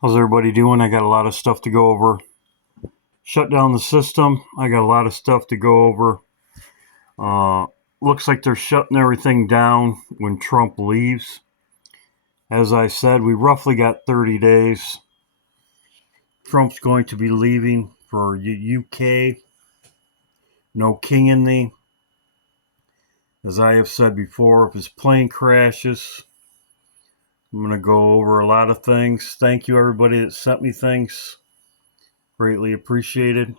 How's everybody doing? I got a lot of stuff to go over. Shut down the system. I got a lot of stuff to go over. Uh, Looks like they're shutting everything down when Trump leaves. As I said, we roughly got 30 days. Trump's going to be leaving for UK. No king in thee. As I have said before, if his plane crashes, I'm going to go over a lot of things. Thank you, everybody that sent me things. Greatly appreciated.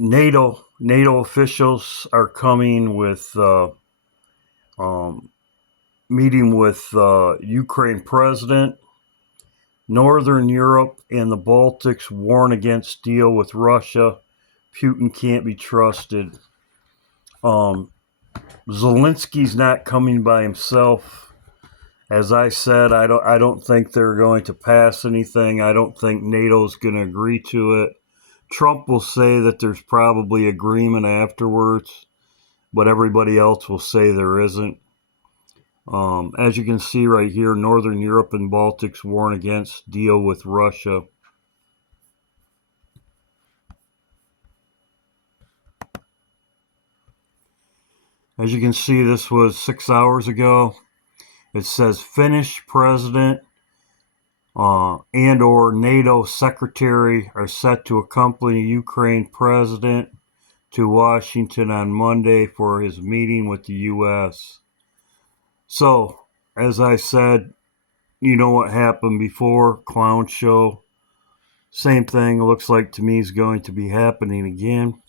NATO officials are coming with meeting with Ukraine president. Northern Europe and the Baltics warn against deal with Russia. Putin can't be trusted. Zelensky's not coming by himself. As I said, I don't think they're going to pass anything. I don't think NATO's going to agree to it. Trump will say that there's probably agreement afterwards, but everybody else will say there isn't. As you can see right here, Northern Europe and Baltics warn against deal with Russia. As you can see, this was 6 hours ago. It says Finnish president and or NATO secretary are set to accompany Ukraine president to Washington on Monday for his meeting with the U.S. So, as I said, you know what happened before, clown show. Same thing looks like to me is going to be happening again.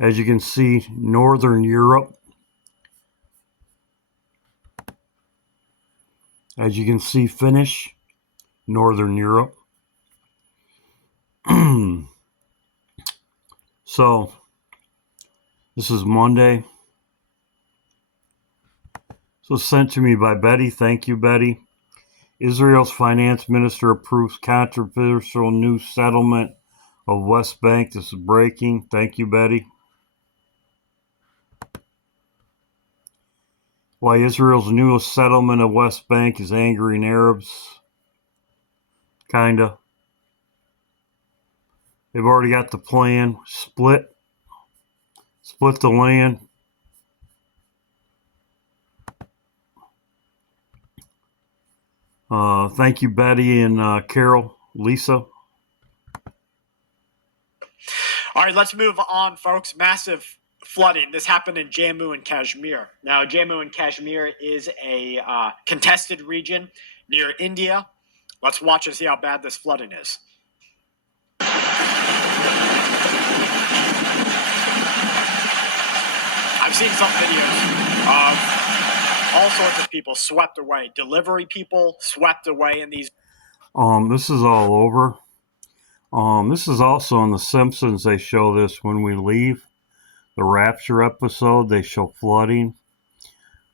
As you can see, Northern Europe. As you can see, Finnish, Northern Europe. So, this is Monday. So sent to me by Betty. Thank you, Betty. Israel's finance minister approves controversial new settlement of West Bank. This is breaking. Thank you, Betty. Why Israel's newest settlement of West Bank is angering Arabs. Kinda. They've already got the plan. Split the land. Thank you, Betty and Carol, Lisa. All right, let's move on, folks. Massive flooding. This happened in Jammu and Kashmir. Now, Jammu and Kashmir is a contested region near India. Let's watch and see how bad this flooding is. I've seen some videos of all sorts of people swept away. Delivery people swept away in these. This is all over. This is also on The Simpsons. They show this when we leave. The Rapture episode, they show flooding.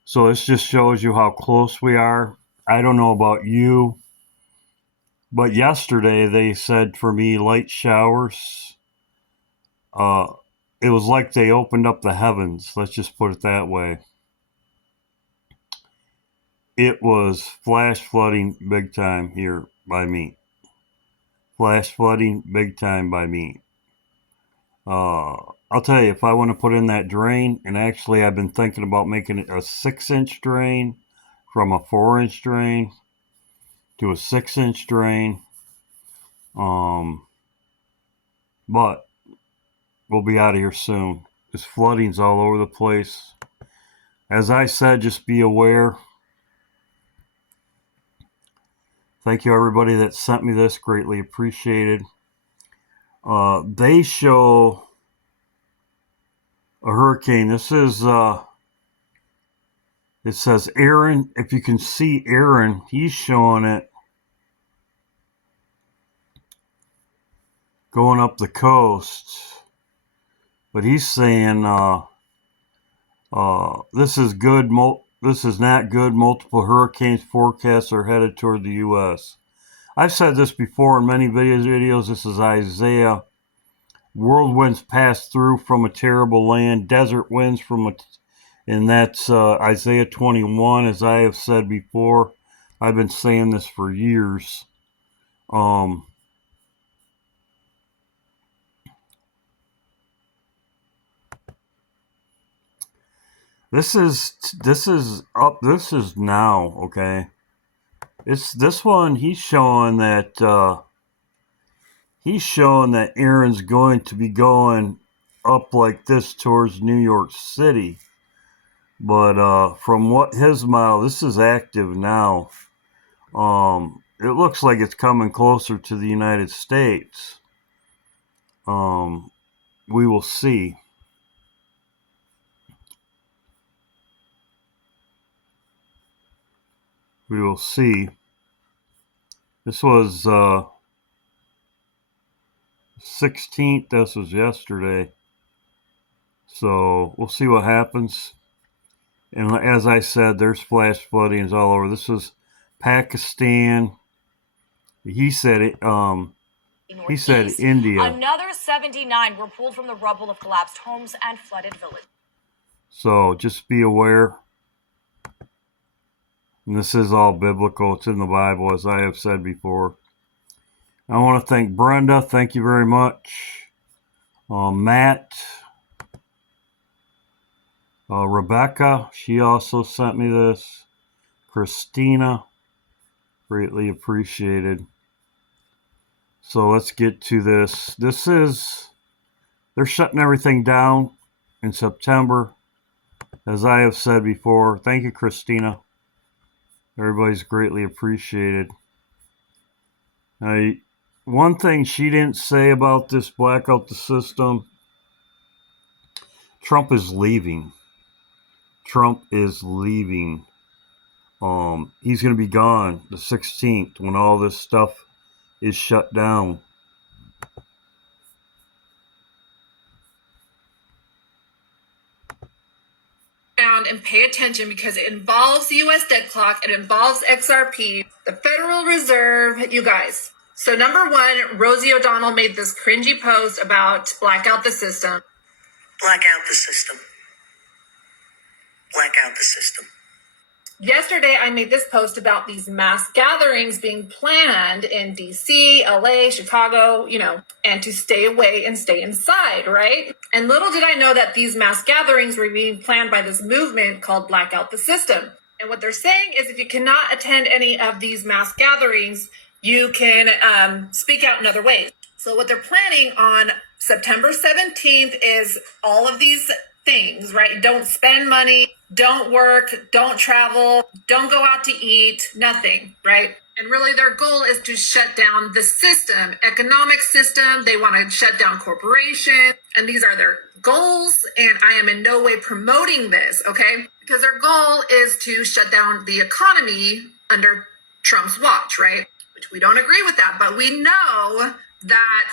So this just shows you how close we are. I don't know about you, but yesterday they said for me light showers. It was like they opened up the heavens. Let's just put it that way. It was flash flooding big time here by me. Flash flooding big time by me. I'll tell you, if I want to put in that drain, and actually I've been thinking about making it a 6-inch drain from a 4-inch drain to a 6-inch drain. But we'll be out of here soon. This flooding's all over the place. As I said, just be aware. Thank you, everybody that sent me this. Greatly appreciated. They show a hurricane. This is, it says Aaron. If you can see Aaron, he's showing it going up the coast. But he's saying this is good. This is not good. Multiple hurricanes forecasts are headed toward the U.S. I've said this before in many videos. This is Isaiah. Whirlwinds pass through from a terrible land. Desert winds from a and that's Isaiah 21. As I have said before, I've been saying this for years. This is now, okay. It's this one. He's showing that Aaron's going to be going up like this towards New York City. But from what his model, this is active now. It looks like it's coming closer to the United States. We will see. We will see. This was 16th. This was yesterday. So we'll see what happens. And as I said, there's flash floodings all over. This is Pakistan. He said it. He said India. Another 79 were pulled from the rubble of collapsed homes and flooded villages. So just be aware. And this is all biblical. It's in the Bible, as I have said before. I want to thank Brenda. Thank you very much. Matt. Rebecca. She also sent me this. Christina. Greatly appreciated. So let's get to this. They're shutting everything down in September. As I have said before. Thank you, Christina. Everybody's greatly appreciated. One thing she didn't say about this blackout the system, Trump is leaving. Trump is leaving. He's going to be gone the 16th when all this stuff is shut down. And pay attention because it involves the U.S. debt clock, it involves XRP, the Federal Reserve, you guys. So number one, Rosie O'Donnell made this cringy post about blackout the system. Blackout the system. Blackout the system. Yesterday, I made this post about these mass gatherings being planned in DC, LA, Chicago, and to stay away and stay inside, right? And little did I know that these mass gatherings were being planned by this movement called Blackout the System. And what they're saying is if you cannot attend any of these mass gatherings, you can speak out in other ways. So what they're planning on September 17th is all of these things, right? Don't spend money, don't work, don't travel, don't go out to eat, nothing, right? And really their goal is to shut down the system, economic system. They want to shut down corporations, and these are their goals. And I am in no way promoting this, okay? Because their goal is to shut down the economy under Trump's watch, right? Which we don't agree with that, but we know that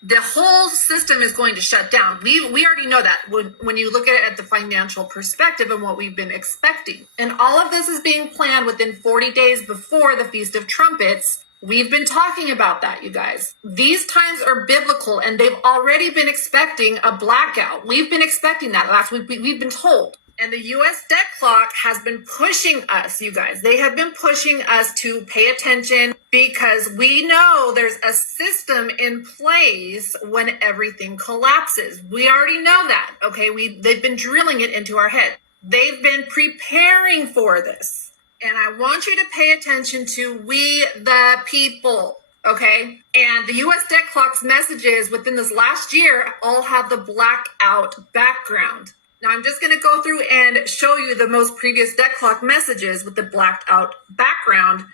the whole system is going to shut down. We already know that when you look at it at the financial perspective and what we've been expecting. And all of this is being planned within 40 days before the Feast of Trumpets. We've been talking about that, you guys. These times are biblical, and they've already been expecting a blackout. We've been expecting that. Last week, we've been told. And the U.S. debt clock has been pushing us, you guys. They have been pushing us to pay attention because we know there's a system in place when everything collapses. We already know that, okay? They've been drilling it into our head. They've been preparing for this. And I want you to pay attention to we the people, okay? And the U.S. debt clock's messages within this last year all have the blackout background. Now, I'm just going to go through and show you the most previous debt clock messages with the blacked out background.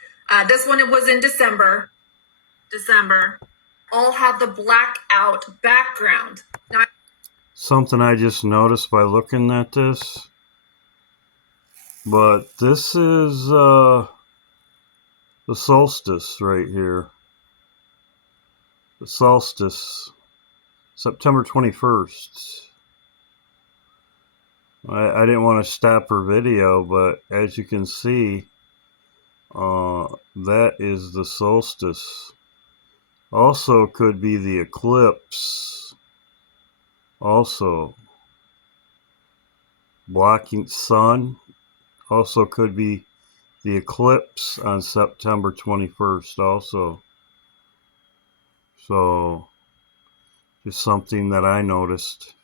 This one, it was in December. All have the blackout background. Now, something I just noticed by looking at this. But this is the solstice right here. The solstice, September 21st. I didn't want to stop her video, but as you can see, that is the solstice. Also could be the eclipse. Also. blocking sun. Also could be the eclipse on September 21st also. So just something that I noticed.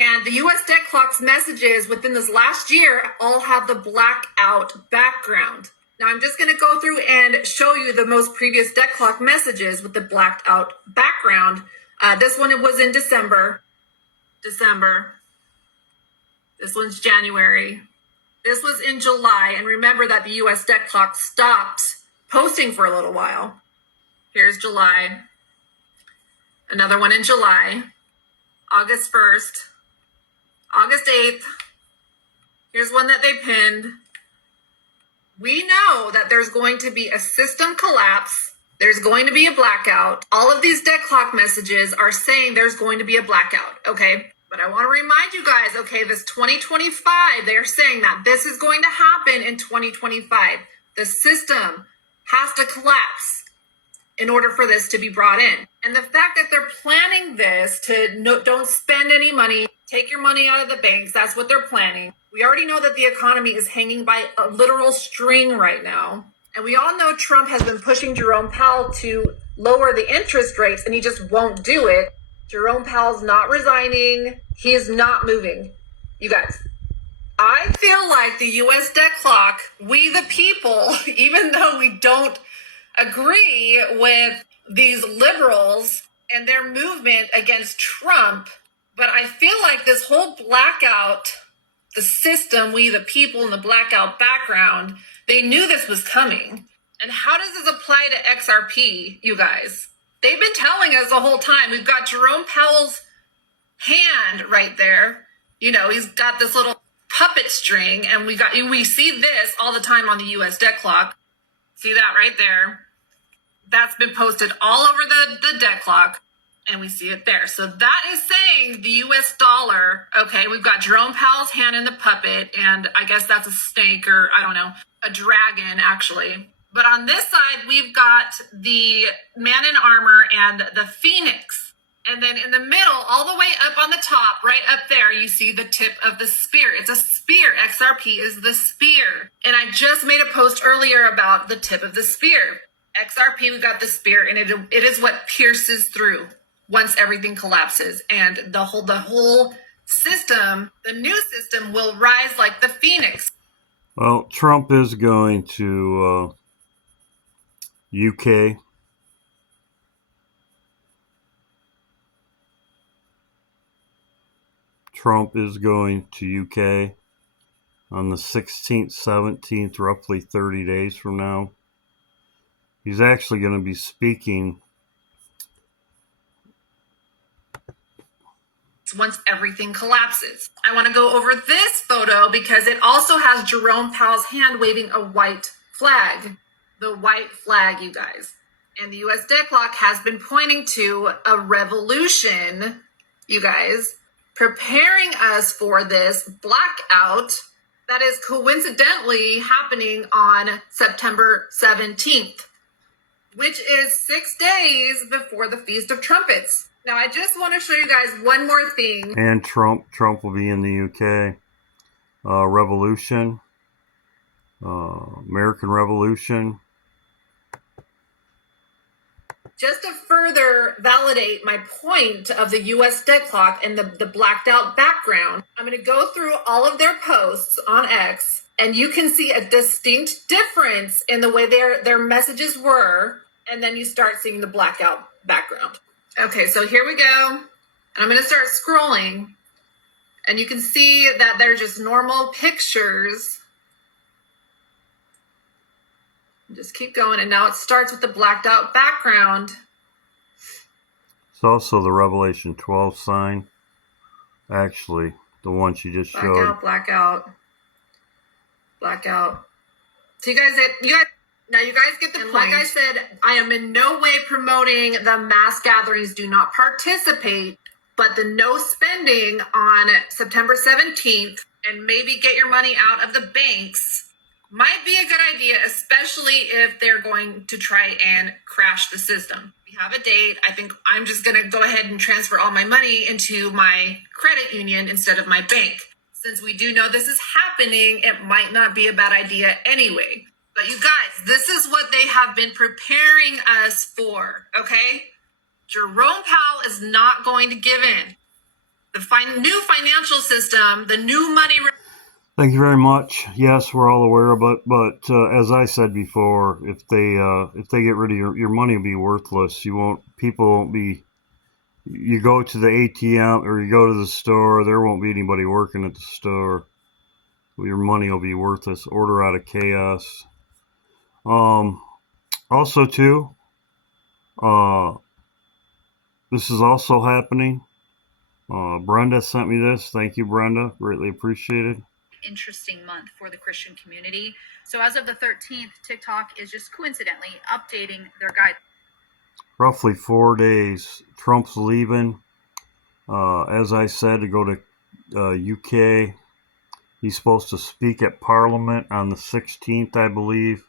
And the US debt clock's messages within this last year all have the blackout background. Now I'm just going to go through and show you the most previous debt clock messages with the blacked out background. This one, it was in December. This one's January. This was in July. And remember that the US debt clock stopped posting for a little while. Here's July. Another one in July. August 1st. August 8th. Here's one that they pinned. We know that there's going to be a system collapse. There's going to be a blackout. All of these debt clock messages are saying there's going to be a blackout, okay? But I want to remind you guys, okay, this 2025, they're saying that this is going to happen in 2025. The system has to collapse in order for this to be brought in. And the fact that they're planning this to don't spend any money, take your money out of the banks, that's what they're planning. We already know that the economy is hanging by a literal string right now. And we all know Trump has been pushing Jerome Powell to lower the interest rates, and he just won't do it. Jerome Powell's not resigning. He is not moving. You guys, I feel like the US debt clock, we the people, even though we don't agree with these liberals and their movement against Trump, but I feel like this whole blackout, the system, we the people in the blackout background, they knew this was coming. And how does this apply to XRP, you guys? They've been telling us the whole time. We've got Jerome Powell's hand right there. You know, he's got this little puppet string, and we see this all the time on the US debt clock. See that right there? That's been posted all over the debt clock, and we see it there. So that is saying the US dollar, okay, we've got Jerome Powell's hand in the puppet, and I guess that's a snake, or I don't know, a dragon actually. But on this side, we've got the man in armor and the phoenix. And then in the middle, all the way up on the top, right up there, you see the tip of the spear. It's a spear. XRP is the spear. And I just made a post earlier about the tip of the spear. XRP, we got the spear, and it is what pierces through once everything collapses. And the whole system, the new system, will rise like the phoenix. Well, Trump is going to UK. Trump is going to UK on the 16th, 17th, roughly 30 days from now. He's actually going to be speaking once everything collapses. I want to go over this photo because it also has Jerome Powell's hand waving a white flag. The white flag, you guys. And the US debt clock has been pointing to a revolution, you guys, preparing us for this blackout that is coincidentally happening on September 17th, which is 6 days before the Feast of Trumpets. Now, I just want to show you guys one more thing. And Trump will be in the UK. Revolution. American Revolution. Just to further validate my point of the US debt clock and the blacked out background, I'm going to go through all of their posts on X, and you can see a distinct difference in the way their messages were, and then you start seeing the blackout background. Okay, so here we go. And I'm going to start scrolling, and you can see that they're just normal pictures. Just keep going, and now it starts with the blacked out background. It's also the Revelation 12 sign. Actually, the one she just showed. Blackout. So you guys get the point. Like I said, I am in no way promoting the mass gatherings. Do not participate. But the no spending on September 17th and maybe get your money out of the banks might be a good idea, especially if they're going to try and crash the system. We have a date. I think I'm just going to go ahead and transfer all my money into my credit union instead of my bank. Since we do know this is happening, it might not be a bad idea anyway. But you guys, this is what they have been preparing us for, okay? Jerome Powell is not going to give in. The new financial system, the new money. Thank you very much. Yes, we're all aware of it, but as I said before, if they get rid of your money, will be worthless. People won't be. You go to the ATM or you go to the store, there won't be anybody working at the store. Your money will be worthless. Order out of chaos. Also, too, this is also happening. Brenda sent me this. Thank you, Brenda. Greatly appreciated. Interesting month for the Christian community. So as of the 13th, TikTok is just coincidentally updating their guide. Roughly 4 days. Trump's leaving. As I said, to go to UK. He's supposed to speak at Parliament on the 16th, I believe.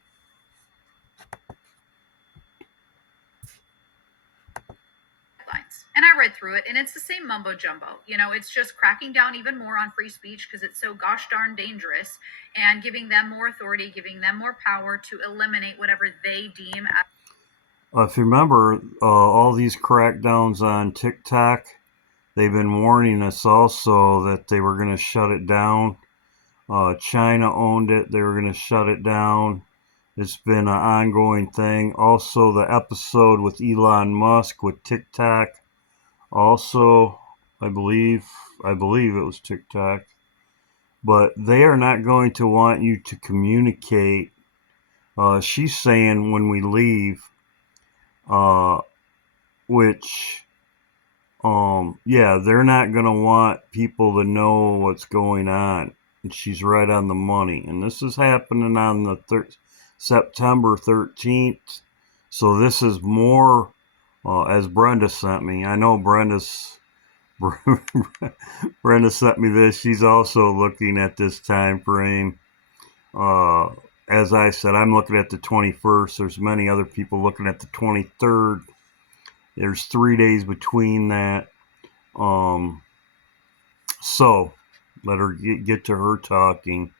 And I read through it, and it's the same mumbo jumbo. You know, it's just cracking down even more on free speech because it's so gosh darn dangerous, and giving them more authority, giving them more power to eliminate whatever they deem as. If you remember, all these crackdowns on TikTok, they've been warning us also that they were going to shut it down. China owned it. They were going to shut it down. It's been an ongoing thing. Also, the episode with Elon Musk with TikTok. Also, I believe it was TikTok. But they are not going to want you to communicate. She's saying when we leave, which, they're not going to want people to know what's going on. And she's right on the money. And this is happening on the September 13th. So this is more, as Brenda sent me. I know Brenda sent me this. She's also looking at this time frame. As I said, I'm looking at the 21st. There's many other people looking at the 23rd. There's 3 days between that. So let her get to her talking.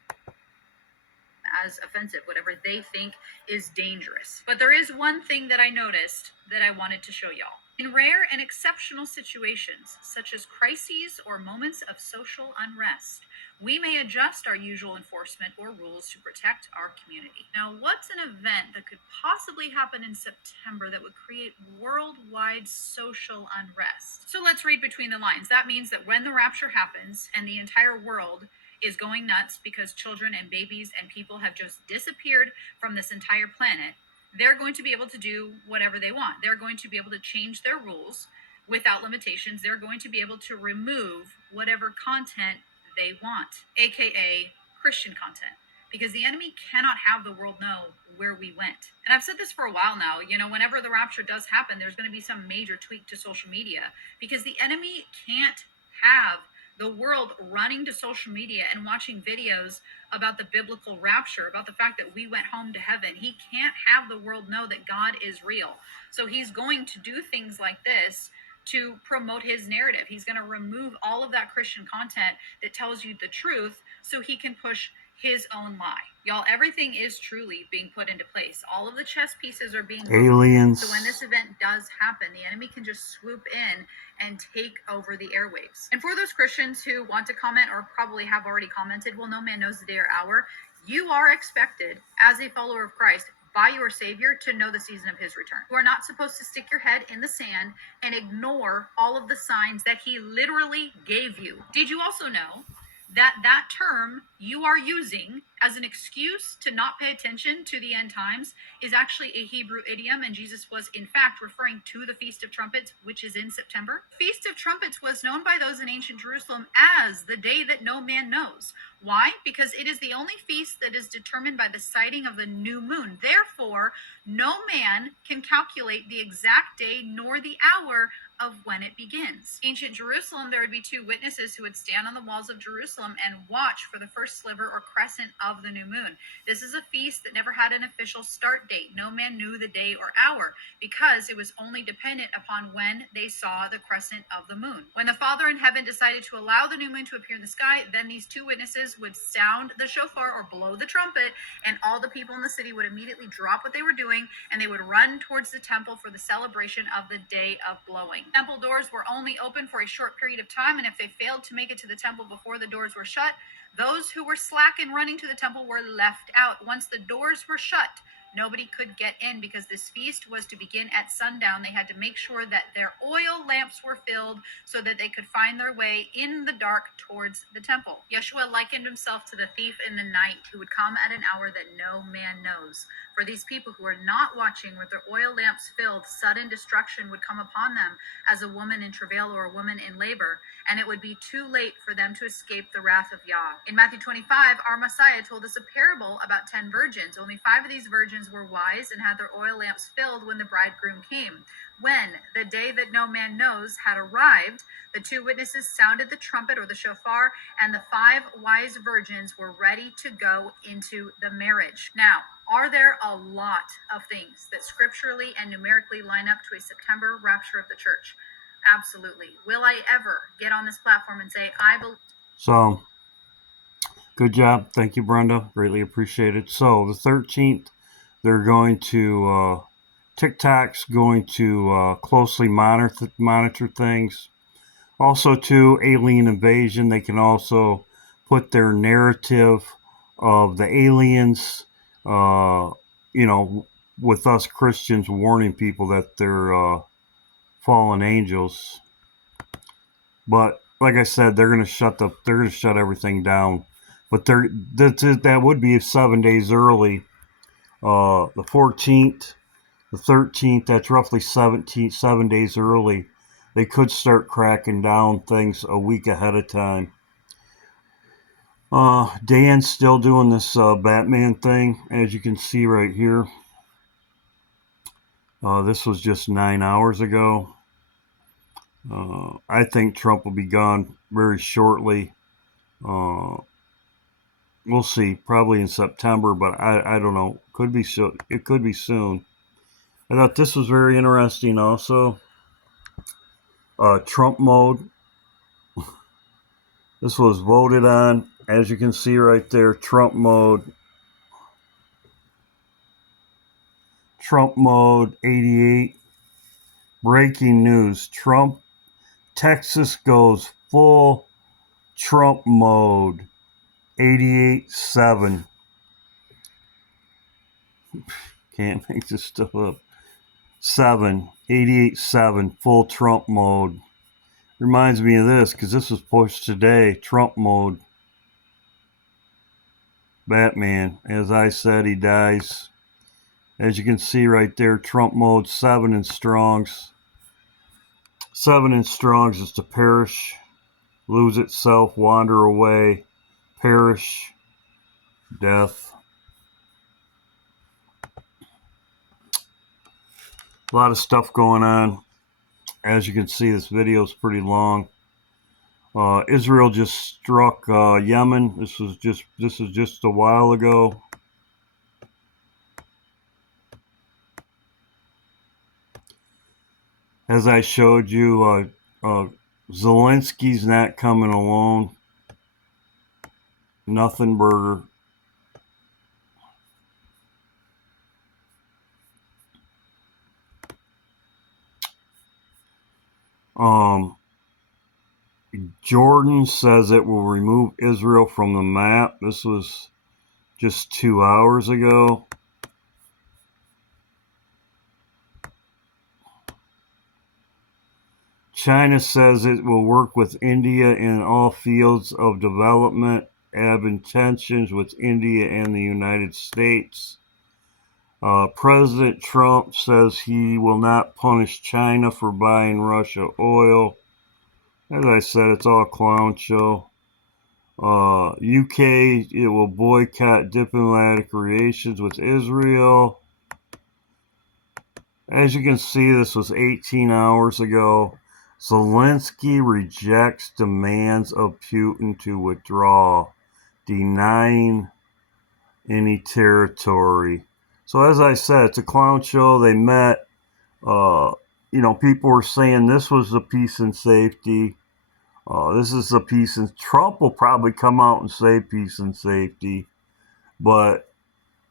As offensive, whatever they think is dangerous. But there is one thing that I noticed that I wanted to show y'all. In rare and exceptional situations, such as crises or moments of social unrest, we may adjust our usual enforcement or rules to protect our community. Now, what's an event that could possibly happen in September that would create worldwide social unrest? So let's read between the lines. That means that when the rapture happens and the entire world is going nuts because children and babies and people have just disappeared from this entire planet, they're going to be able to do whatever they want. They're going to be able to change their rules without limitations. They're going to be able to remove whatever content they want, aka Christian content, because the enemy cannot have the world know where we went. And I've said this for a while now, you know, whenever the rapture does happen, there's going to be some major tweak to social media because the enemy can't have the world running to social media and watching videos about the biblical rapture, about the fact that we went home to heaven. He can't have the world know that God is real. So he's going to do things like this to promote his narrative. He's going to remove all of that Christian content that tells you the truth so he can push his own lie. Y'all, everything is truly being put into place. All of the chess pieces are being aliens. So when this event does happen, the enemy can just swoop in and take over the airwaves. And for those Christians who want to comment or probably have already commented, well, no man knows the day or hour, you are expected as a follower of Christ by your Savior to know the season of his return. You are not supposed to stick your head in the sand and ignore all of the signs that he literally gave you. Did you also know that term you are using as an excuse to not pay attention to the end times is actually a Hebrew idiom, and Jesus was in fact referring to the Feast of Trumpets, which is in September. Feast of Trumpets was known by those in ancient Jerusalem as the day that no man knows. Why? Because it is the only feast that is determined by the sighting of the new moon. Therefore, no man can calculate the exact day nor the hour of when it begins. Ancient Jerusalem, there would be two witnesses who would stand on the walls of Jerusalem and watch for the first sliver or crescent of of the new moon. This is a feast that never had an official start date. No man knew the day or hour because it was only dependent upon when they saw the crescent of the moon. When the Father in heaven decided to allow the new moon to appear in the sky, then these two witnesses would sound the shofar or blow the trumpet, and all the people in the city would immediately drop what they were doing and they would run towards the temple for the celebration of the day of blowing. Temple doors were only open for a short period of time, and if they failed to make it to the temple before the doors were shut, those who were slack in running to the temple were left out. Once the doors were shut, nobody could get in because this feast was to begin at sundown. They had to make sure that their oil lamps were filled so that they could find their way in the dark towards the temple. Yeshua likened himself to the thief in the night who would come at an hour that no man knows. For these people who are not watching with their oil lamps filled, sudden destruction would come upon them as a woman in travail or a woman in labor, and it would be too late for them to escape the wrath of Yah. In Matthew 25, our Messiah told us a parable about 10 virgins. Only 5 of these virgins were wise and had their oil lamps filled when the bridegroom came. When the day that no man knows had arrived, the 2 witnesses sounded the trumpet or the shofar, and the 5 wise virgins were ready to go into the marriage. Now, are there a lot of things that scripturally and numerically line up to a September rapture of the church? Absolutely. Will I ever get on this platform and say, I believe? So, good job. Thank you, Brenda. Greatly appreciated. So, the 13th, they're going to, TikTok's going to closely monitor things. Also, too, alien invasion. They can also put their narrative of the aliens, with us Christians warning people that they're fallen angels. But like I said, they're going to shut everything down. But that would be 7 days early. The 14th, the 13th, that's roughly 7 days early. They could start cracking down things a week ahead of time. Dan's still doing this Batman thing, as you can see right here. This was just 9 hours ago. I think Trump will be gone very shortly. We'll see, probably in September, but I don't know. It could be soon. I thought this was very interesting also. Trump mode. This was voted on, as you can see right there, Trump mode. Trump mode 88. Breaking news. Texas goes full Trump mode. 88.7. Can't make this stuff up. 88.7. Full Trump mode. Reminds me of this because this was pushed today. Trump mode. Batman. As I said, he dies. As you can see right there, Trump mode 7 in Strongs. 7 in Strongs is to perish, lose itself, wander away, perish, death. A lot of stuff going on. As you can see, this video is pretty long. Israel just struck Yemen. This was just a while ago. As I showed you, Zelensky's not coming alone. Nothing burger. Jordan says it will remove Israel from the map. This was just 2 hours ago. China says it will work with India in all fields of development, have intentions with India and the United States. President Trump says he will not punish China for buying Russia oil. As I said, it's all a clown show. UK, it will boycott diplomatic relations with Israel. As you can see, this was 18 hours ago. Zelensky rejects demands of Putin to withdraw, denying any territory. So as I said, it's a clown show. They met. People were saying this was the peace and safety. This is the peace, and Trump will probably come out and say peace and safety, but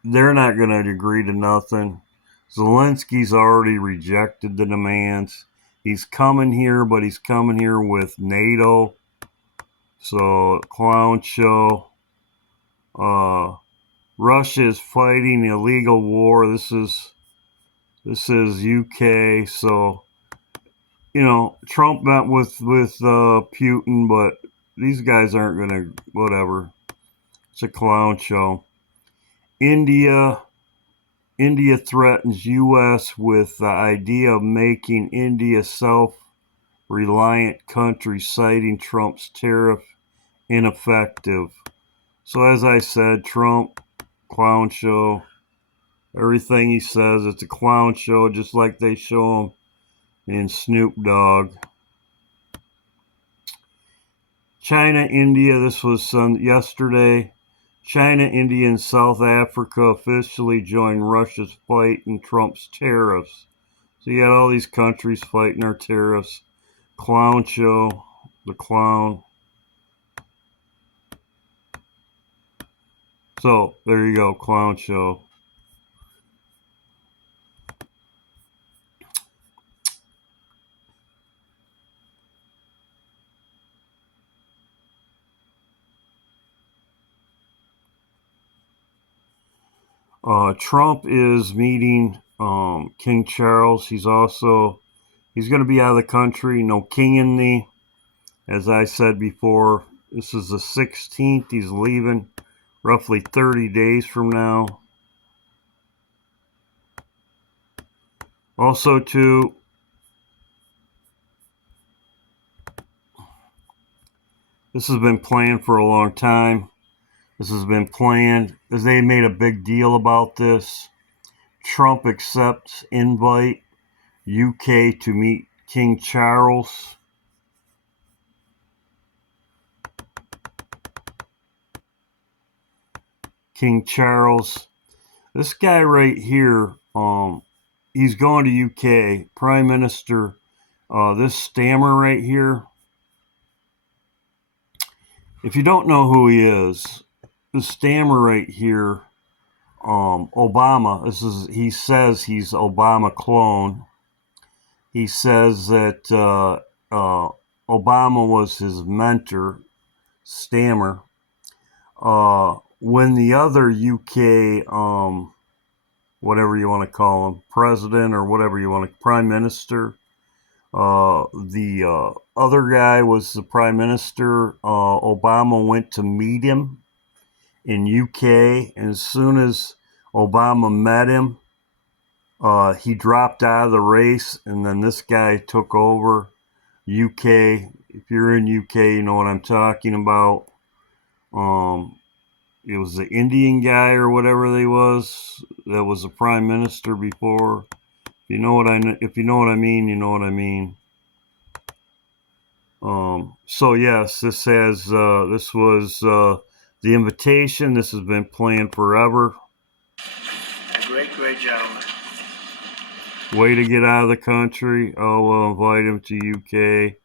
they're not going to agree to nothing. Zelensky's already rejected the demands. He's coming here, but he's coming here with NATO. So, clown show. Russia is fighting illegal war. This is UK. So, Trump met with Putin, but these guys aren't gonna whatever. It's a clown show. India threatens U.S. with the idea of making India self-reliant country, citing Trump's tariff ineffective. So as I said, Trump, clown show. Everything he says, it's a clown show, just like they show him in Snoop Dogg. China, India, this was yesterday. China, India, and South Africa officially joined Russia's fight in Trump's tariffs. So you got all these countries fighting our tariffs. Clown show, the clown. So there you go, clown show. Trump is meeting King Charles. He's going to be out of the country. No king in the, as I said before, this is the 16th. He's leaving roughly 30 days from now. Also, too, this has been planned for a long time. This has been planned, as they made a big deal about this. Trump accepts invite UK to meet King Charles. King Charles. This guy right here, he's going to UK. Prime Minister, this stammer right here. If you don't know who he is, the stammer right here, Obama, he says he's Obama clone. He says that Obama was his mentor, stammer. When the other UK, whatever you want to call him, president or whatever you want to, prime minister, the other guy was the prime minister. Obama went to meet him in UK, and as soon as Obama met him, he dropped out of the race, and then this guy took over UK. If you're in UK, you know what I'm talking about. It was the Indian guy or whatever they was that was the prime minister before. If you know what I mean, you know what I mean. So yes, this was the invitation. This has been planned forever. A great gentleman. Way to get out of the country. I'll invite him to UK.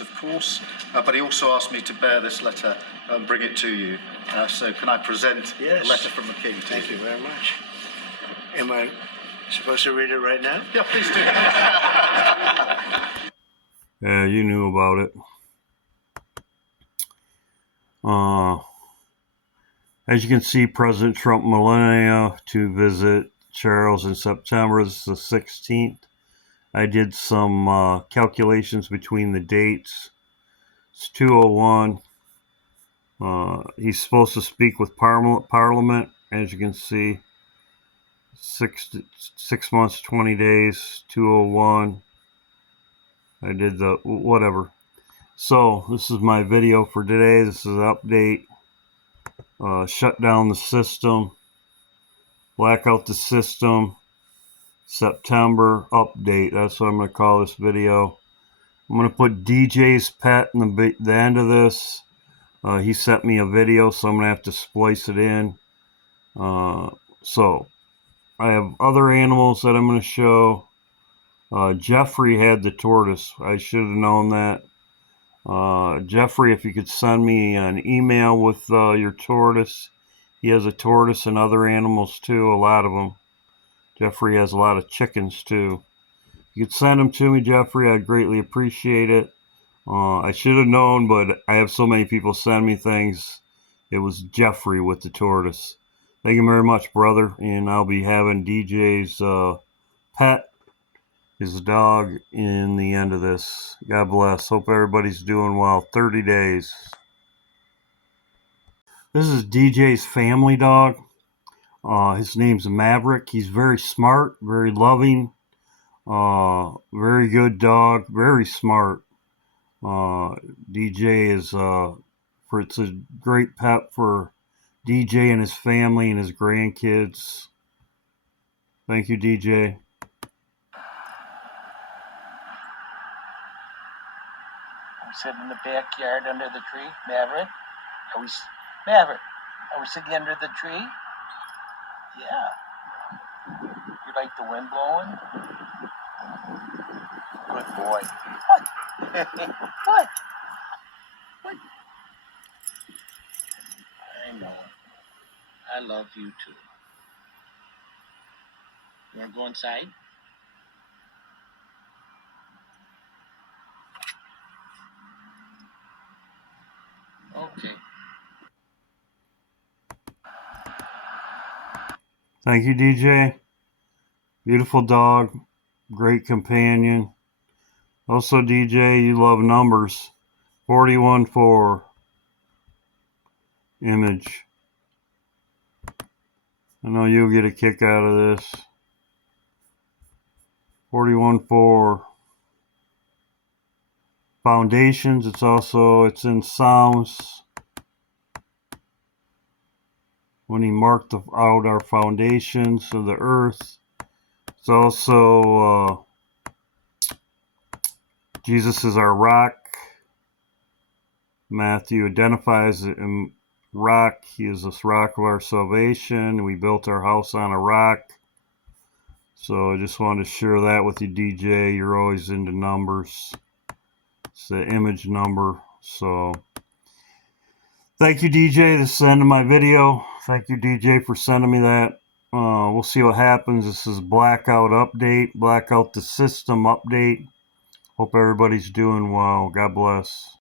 Of course, but he also asked me to bear this letter and bring it to you. So can I present the letter from the King to you? Thank you very much. Am I supposed to read it right now? Yeah, please do. Yeah, you knew about it. As you can see, President Trump Melania to visit Charles in September. This is the 16th. I did some calculations between the dates. It's 2:01. He's supposed to speak with Parliament, as you can see. 6 months, 20 days, 2:01. I did the whatever. So this is my video for today. This is an update. Shut down the system. Blackout the system. September update. That's what I'm going to call this video. I'm going to put DJ's pet in the end of this. He sent me a video, so I'm going to have to splice it in. So I have other animals that I'm going to show. Jeffrey had the tortoise. I should have known that. Jeffrey, if you could send me an email with your tortoise. He has a tortoise and other animals too, a lot of them. Jeffrey has a lot of chickens too. You could send them to me, Jeffrey. I'd greatly appreciate it. I should have known, but I have so many people send me things. It was Jeffrey with the tortoise. Thank you very much, brother. And I'll be having DJ's pet, his dog, in the end of this. God bless. Hope everybody's doing well. 30 days. This is DJ's family dog. His name's Maverick. He's very smart, very loving, very good dog, very smart. DJ is it's a great pet for DJ and his family and his grandkids. Thank you, DJ. Are we sitting in the backyard under the tree, Maverick? Maverick, are we sitting under the tree? Yeah. You like the wind blowing? Good boy. What? What? What? I know. I love you too. You want to go inside? Okay. Thank you, DJ. Beautiful dog. Great companion. Also, DJ, you love numbers. 41-4. Image. I know you'll get a kick out of this. 41-4. Foundations. It's in Psalms. When he marked out our foundations of the earth. It's also Jesus is our rock. Matthew identifies him rock. He is this rock of our salvation. We built our house on a rock. So I just wanted to share that with you, DJ. You're always into numbers. It's the image number. So thank you, DJ. This is the end of my video. Thank you, DJ, for sending me that. We'll see what happens. This is Blackout update. Blackout the system update. Hope everybody's doing well. God bless.